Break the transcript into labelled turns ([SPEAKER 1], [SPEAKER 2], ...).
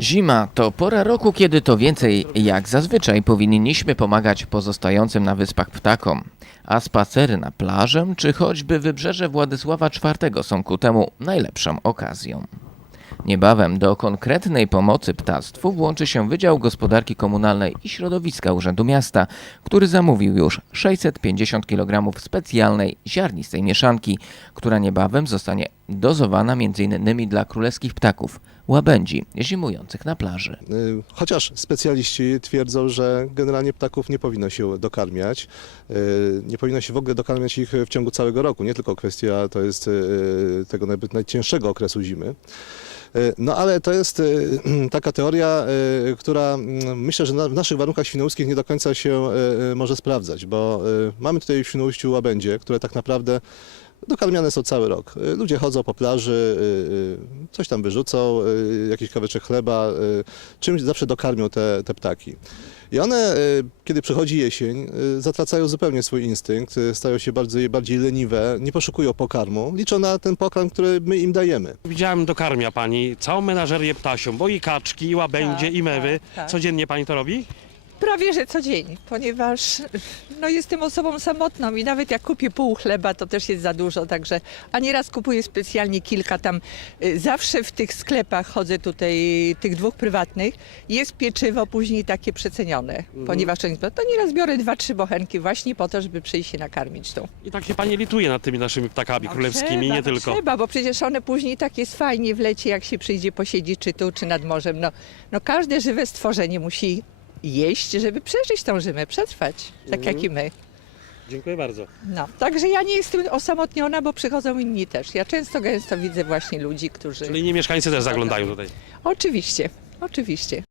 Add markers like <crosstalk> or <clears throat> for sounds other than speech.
[SPEAKER 1] Zima to pora roku, kiedy to więcej jak zazwyczaj powinniśmy pomagać pozostającym na wyspach ptakom. A spacery na plażę czy choćby wybrzeże Władysława IV są ku temu najlepszą okazją. Niebawem do konkretnej pomocy ptactwu włączy się Wydział Gospodarki Komunalnej i Środowiska Urzędu Miasta, który zamówił już 650 kg specjalnej ziarnistej mieszanki, która niebawem zostanie dozowana m.in. dla królewskich ptaków, łabędzi zimujących na plaży.
[SPEAKER 2] Y, Chociaż specjaliści twierdzą, że generalnie ptaków nie powinno się dokarmiać. y, Nie powinno się w ogóle dokarmiać ich w ciągu całego roku. Nie tylko kwestia to jest y, tego najcięższego okresu zimy. Y, No ale to jest y, <clears throat> taka teoria, y, która mm, myślę, że w naszych warunkach świnoujskich nie do końca się może sprawdzać, bo mamy tutaj w Świnoujściu łabędzie, które tak naprawdę dokarmiane są cały rok. Y, Ludzie chodzą po plaży, y, y, coś tam wyrzucą, jakiś kawałeczek chleba, czymś zawsze dokarmią te, te ptaki. I one, kiedy przychodzi jesień, zatracają zupełnie swój instynkt, stają się bardziej, bardziej leniwe, nie poszukują pokarmu, liczą na ten pokarm, który my im dajemy.
[SPEAKER 3] Widziałem, dokarmia pani całą menażerię ptasią, bo i kaczki, i łabędzie,
[SPEAKER 4] Tak,
[SPEAKER 3] i mewy.
[SPEAKER 4] tak, tak.
[SPEAKER 3] Codziennie pani to robi?
[SPEAKER 4] Prawie że co dzień, ponieważ no, jestem osobą samotną i nawet jak kupię pół chleba, to też jest za dużo, także a nieraz kupuję specjalnie kilka tam. y, Zawsze w tych sklepach chodzę tutaj, tych dwóch prywatnych, jest pieczywo później takie przecenione, ponieważ to, to nieraz biorę dwa, trzy bochenki właśnie po to, żeby przyjść się nakarmić tą.
[SPEAKER 3] I tak się pani lituje nad tymi naszymi ptakami królewskimi, nie tylko.
[SPEAKER 4] Trzeba, bo przecież one później tak jest fajnie w lecie, jak się przyjdzie posiedzieć czy tu, czy nad morzem. No, no każde żywe stworzenie musi jeść, żeby przeżyć tą zimę, przetrwać, tak jak i my.
[SPEAKER 3] Dziękuję bardzo.
[SPEAKER 4] No, także ja nie jestem osamotniona, bo przychodzą inni też. Ja często gęsto widzę właśnie ludzi, którzy...
[SPEAKER 3] Czyli inni mieszkańcy też zaglądają tutaj.
[SPEAKER 4] Oczywiście, oczywiście.